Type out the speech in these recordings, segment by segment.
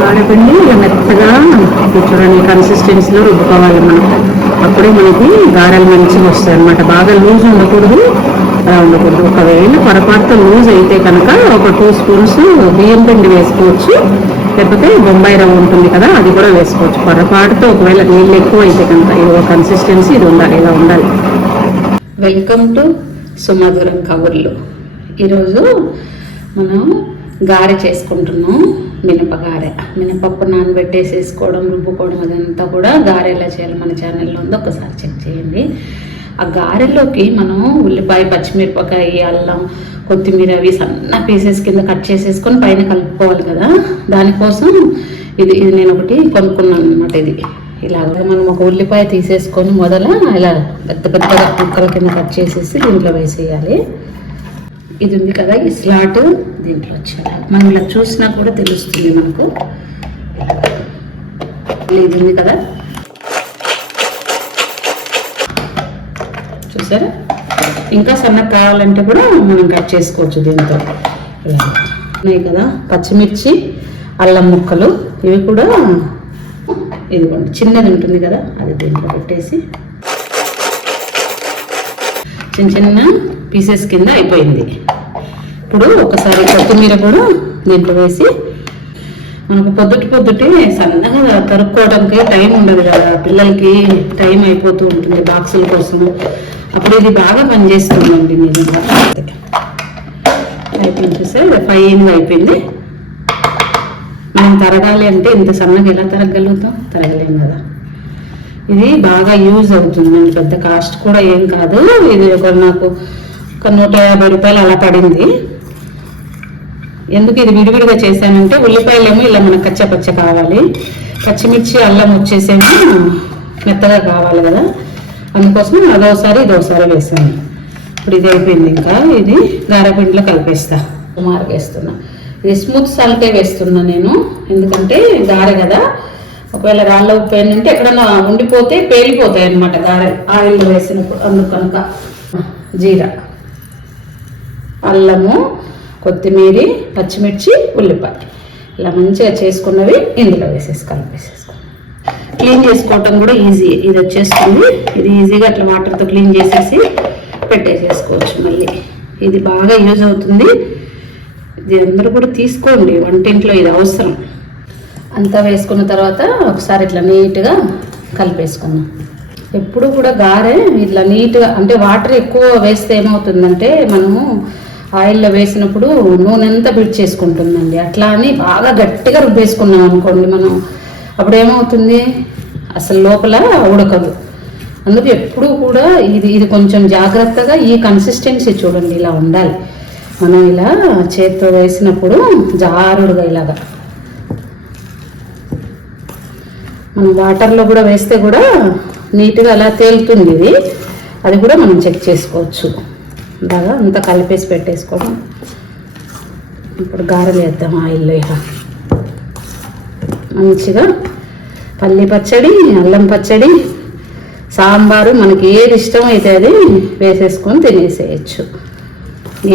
కారపిండి ఇలా మెత్తగా చూడండి కన్సిస్టెన్సీలో రుబ్బుకోవాలి మనం. అప్పుడే మనకి గారెలు మంచిగా వస్తాయి అన్నమాట. బాగా లూజ్ ఉండకూడదు, అలా ఉండకూడదు. ఒకవేళ పొరపాటుతో లూజ్ అయితే కనుక ఒక 2 స్పూన్స్ బియ్యం పిండి వేసుకోవచ్చు, లేకపోతే బొంబాయి రవ్వ ఉంటుంది కదా అది కూడా వేసుకోవచ్చు. పొరపాటుతో ఒకవేళ నీళ్ళు ఎక్కువ అయితే కనుక ఇది కన్సిస్టెన్సీ ఇది ఉండాలి, ఇలా ఉండాలి. వెల్కమ్ టు సుమధురం కబుర్లు. ఈరోజు మనం గారె చేసుకుంటున్నాం. మినపగారె, మినపప్పు నానబెట్టేసేసుకోవడం, రుబ్బుకోవడం అదంతా కూడా గారె ఎలా చేయాలి మన ఛానల్లో ఉందో ఒకసారి చెక్ చేయండి. ఆ గారెలోకి మనం ఉల్లిపాయ, పచ్చిమిరపకాయ, అల్లం, కొత్తిమీర అవి సన్న పీసెస్ కింద కట్ చేసేసుకొని పైన కలుపుకోవాలి కదా. దానికోసం ఇది నేను ఒకటి కొనుక్కున్నాను అనమాట. ఇది ఇలాగ మనం ఒక ఉల్లిపాయ తీసేసుకొని మొదల ఇలా పెద్ద పెద్దగా ముక్కల కింద కట్ చేసేసి దీంట్లో వేసేయాలి. ఇది ఉంది కదా ఈ స్లాట్, దీంట్లో వచ్చేయాలి. మనం ఇలా చూసినా కూడా తెలుస్తుంది మనకు. ఇది ఉంది కదా, చూసారా? ఇంకా సన్నగా కావాలంటే కూడా మనం కట్ చేసుకోవచ్చు దీంతో. ఉన్నాయి కదా పచ్చిమిర్చి, అల్లం ముక్కలు, ఇవి కూడా ఇదిగోండి చిన్నది ఉంటుంది కదా అది దీంట్లో పెట్టేసి చిన్న చిన్న పీసెస్ కింద అయిపోయింది. ఇప్పుడు ఒకసారి కొత్తిమీర కూడా దీంట్లో వేసి, మనకు పొద్దుటే సన్నగా తరుక్కోవడానికి టైం ఉండదు కదా, పిల్లలకి టైం అయిపోతూ ఉంటుంది బాక్సుల కోసం. అప్పుడు ఇది బాగా పనిచేస్తుందండి నిజంగా. అయిపోయింది చూసే ఫైన్గా అయిపోయింది. మనం తరగాలి అంటే ఇంత సన్నగా ఎలా తరగలుగుతాం? తరగలేం కదా. ఇది బాగా యూజ్ అవుతుందండి, పెద్ద కాస్ట్ కూడా ఏం కాదు. ఇది నాకు ఒక 150 రూపాయలు అలా పడింది. ఎందుకు ఇది విడివిడిగా చేశానంటే ఉల్లిపాయలేమో ఇలా మనకు కచ్చపచ్చ కావాలి, పచ్చిమిర్చి అల్లం వచ్చేసేమో మెత్తగా కావాలి కదా, అందుకోసం అదోసారి ఇదోసారి వేసాను. ఇప్పుడు ఇది అయిపోయింది. ఇంకా ఇది గారెపిండిలో కలిపేస్తా. కుమార్ వేస్తున్నా, ఇది స్మూత్ సాల్టే వేస్తున్నా నేను, ఎందుకంటే గారె కదా. ఒకవేళ రాళ్ళ ఉప్పు ఏంటంటే ఎక్కడన్నా ఉండిపోతే పేలిపోతాయి అన్నమాట గారె ఆయిల్లో వేసినప్పుడు. అందుకనుక జీరా, అల్లము, కొత్తిమీర, పచ్చిమిర్చి, ఉల్లిపాయ ఇలా మంచిగా చేసుకున్నవి ఇందులో వేసేసి కలిపేసేసుకో. క్లీన్ చేసుకోవటం కూడా ఈజీ, ఇది వచ్చేస్తుంది. ఇది ఈజీగా అట్లా వాటర్తో క్లీన్ చేసేసి పెట్టేసేసుకోవచ్చు. మళ్ళీ ఇది బాగా యూజ్ అవుతుంది. ఇది అందరూ కూడా తీసుకోండి, వంటింట్లో ఇది అవసరం. అంతా వేసుకున్న తర్వాత ఒకసారి ఇట్లా నీట్గా కలిపేసుకుందాం. ఎప్పుడు కూడా గారె ఇట్లా నీట్గా, అంటే వాటర్ ఎక్కువ వేస్తే ఏమవుతుందంటే మనము ఆయిల్లో వేసినప్పుడు నూనె అంతా చేసుకుంటుందండి. అట్లా అని బాగా గట్టిగా రుబ్బేసుకున్నాం అనుకోండి మనం, అప్పుడు ఏమవుతుంది అసలు లోపల ఉడకదు. అందుకు ఎప్పుడు కూడా ఇది కొంచెం జాగ్రత్తగా ఈ కన్సిస్టెన్సీ చూడండి, ఇలా ఉండాలి. మనం ఇలా చేత్తో వేసినప్పుడు జారుడుగా ఇలాగా, మనం వాటర్లో కూడా వేస్తే కూడా నీట్గా అలా తేలుతుంది ఇది. అది కూడా మనం చెక్ చేసుకోవచ్చు. ఇలాగా అంతా కలిపేసి పెట్టేసుకోవడం. ఇప్పుడు గారెలు వేద్దాం ఆయిల్లో. ఇక మంచిగా పల్లి పచ్చడి, అల్లం పచ్చడి, సాంబారు, మనకి ఏది ఇష్టమైతే అది వేసేసుకొని తినేసేయచ్చు.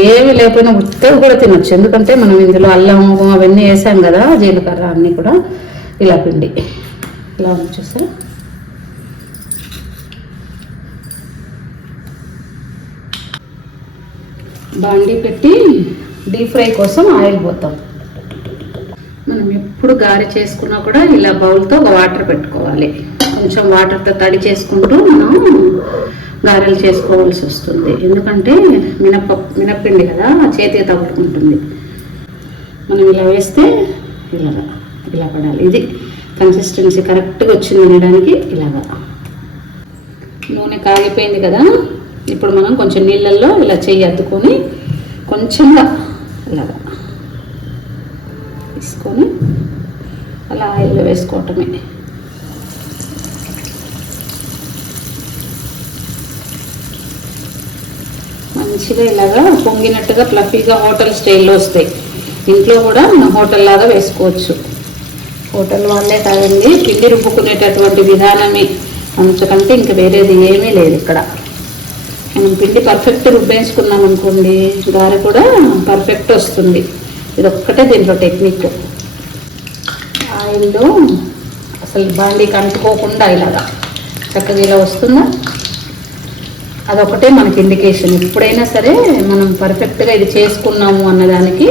ఏమి లేకపోయినా ఉత్తగా కూడా తినొచ్చు, ఎందుకంటే మనం ఇందులో అల్లం అవన్నీ వేసాం కదా, జీలకర్ర అన్నీ కూడా. ఇలా పిండి ఇలా వచ్చేసా. బాండీ పెట్టి డీప్ ఫ్రై కోసం ఆయిల్ పోతాం. మనం ఎప్పుడు గారె చేసుకున్నా కూడా ఇలా బౌల్తో వాటర్ పెట్టుకోవాలి. కొంచెం వాటర్తో తడి చేసుకుంటూ మనం గారెలు చేసుకోవాల్సి వస్తుంది. ఎందుకంటే మినప్పిండి కదా, చేతికి తగులుకుంటుంది. మనం ఇలా వేస్తే ఇలా పడాలి. ఇది కన్సిస్టెన్సీ కరెక్ట్గా వచ్చింది అనడానికి. ఇలాగా నూనె కాగిపోయింది కదా, ఇప్పుడు మనం కొంచెం నీళ్ళల్లో ఇలా చెయ్యి అద్దుకొని కొంచెంగా ఇలాగా తీసుకొని అలా ఆయిల్లో వేసుకోవటమే. మంచిగా ఇలాగా పొంగినట్టుగా ఫ్లఫీగా హోటల్ స్టైల్లో వస్తాయి. ఇంట్లో కూడా మనం హోటల్ లాగా వేసుకోవచ్చు. హోటల్ వాళ్ళే కాదండి, పిండి రుబ్బుకునేటటువంటి విధానమే, అంతకంటే ఇంకా వేరేది ఏమీ లేదు ఇక్కడ. మనం పిండి పర్ఫెక్ట్ రుబ్బేసుకున్నాం అనుకోండి, గారె కూడా పర్ఫెక్ట్ వస్తుంది. ఇది ఒక్కటే దీంట్లో టెక్నిక్. ఆయిల్లో అసలు బాండీకి అంటుకోకుండా ఇలాగా చక్కగా ఇలా వస్తుందా, అదొకటే మనకి ఇండికేషన్. ఎప్పుడైనా సరే మనం పర్ఫెక్ట్గా ఇది చేసుకున్నాము అన్నదానికి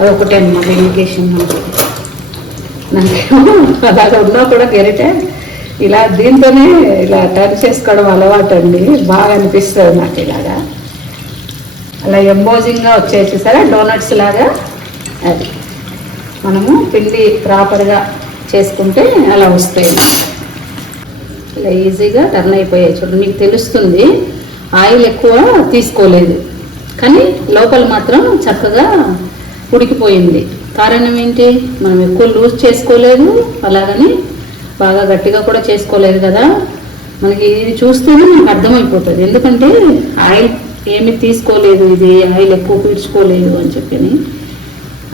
అదొకటే అన్నమాట ఇండికేషన్ మనకి. నాకేమో అలాగా ఉన్నా కూడా గెరిటే ఇలా దీంతోనే ఇలా టర్న్ చేసుకోవడం అలవాటు అండి, బాగా అనిపిస్తుంది నాకు ఇలాగా. అలా ఎంబోజింగ్గా వచ్చేసి సరే డోనట్స్ లాగా. అది మనము పిండి ప్రాపర్గా చేసుకుంటే అలా వస్తాయి. ఇలా ఈజీగా టర్న్ అయిపోయాయి చూడండి, మీకు తెలుస్తుంది. ఆయిల్ ఎక్కువ తీసుకోలేదు కానీ లోపల మాత్రం చక్కగా ఉడికిపోయింది. కారణం ఏంటి, మనం ఎక్కువ లూజ్ చేసుకోలేదు, అలాగని బాగా గట్టిగా కూడా చేసుకోలేదు కదా. మనకి ఇది చూస్తేనే మనకు అర్థమైపోతుంది, ఎందుకంటే ఆయిల్ ఏమి తీసుకోలేదు, ఇది ఆయిల్ ఎక్కువ పీల్చుకోలేదు అని చెప్పి.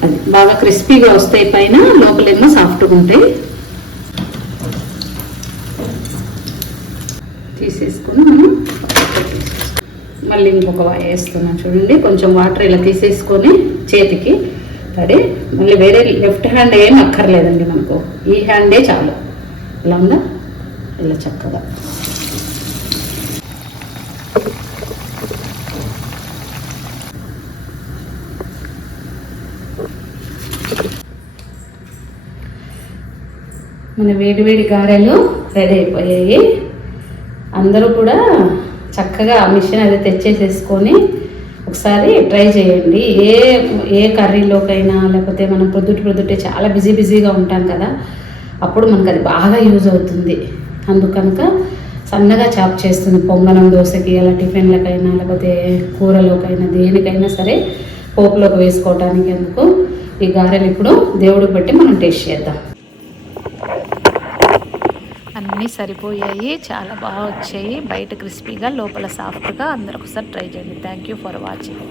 అది బాగా క్రిస్పీగా వస్తాయి, పైన లోపలేమో సాఫ్ట్గా ఉంటాయి. తీసేసుకుని మనం మళ్ళీ ఇంకొక వేస్తున్నాను చూడండి. కొంచెం వాటర్ ఇలా తీసేసుకొని చేతికి తడి, మళ్ళీ వేరే లెఫ్ట్ హ్యాండ్ ఏం అక్కర్లేదండి మనకు, ఈ హ్యాండే చాలు. ఇలా ఉందా, ఇలా చక్కగా మన వేడివేడి గారెలు రెడీ అయిపోయాయి. అందరూ కూడా చక్కగా ఆ మిషన్ అది తెచ్చేసేసుకొని ఒకసారి ట్రై చేయండి. ఏ కర్రీలోకైనా, లేకపోతే మనం పొద్దుటే చాలా బిజీగా ఉంటాం కదా, అప్పుడు మనకు అది బాగా యూజ్ అవుతుంది. అందుకనుక సన్నగా చాప్ చేస్తుంది. పొంగనం, దోశకి, అలా టిఫిన్లకైనా, లేకపోతే కూరలోకైనా, దేనికైనా సరే పోపులోకి వేసుకోవడానికి. అందుకు ఈ గారెలు ఇప్పుడు దేవుడికి బట్టి మనం టేస్ట్ చేద్దాం. అన్నీ సరిపోయాయి, చాలా బాగా వచ్చాయి. బయట క్రిస్పీగా, లోపల సాఫ్ట్గా. అందరూ ఒకసారి ట్రై చేయండి. Thank you for watching.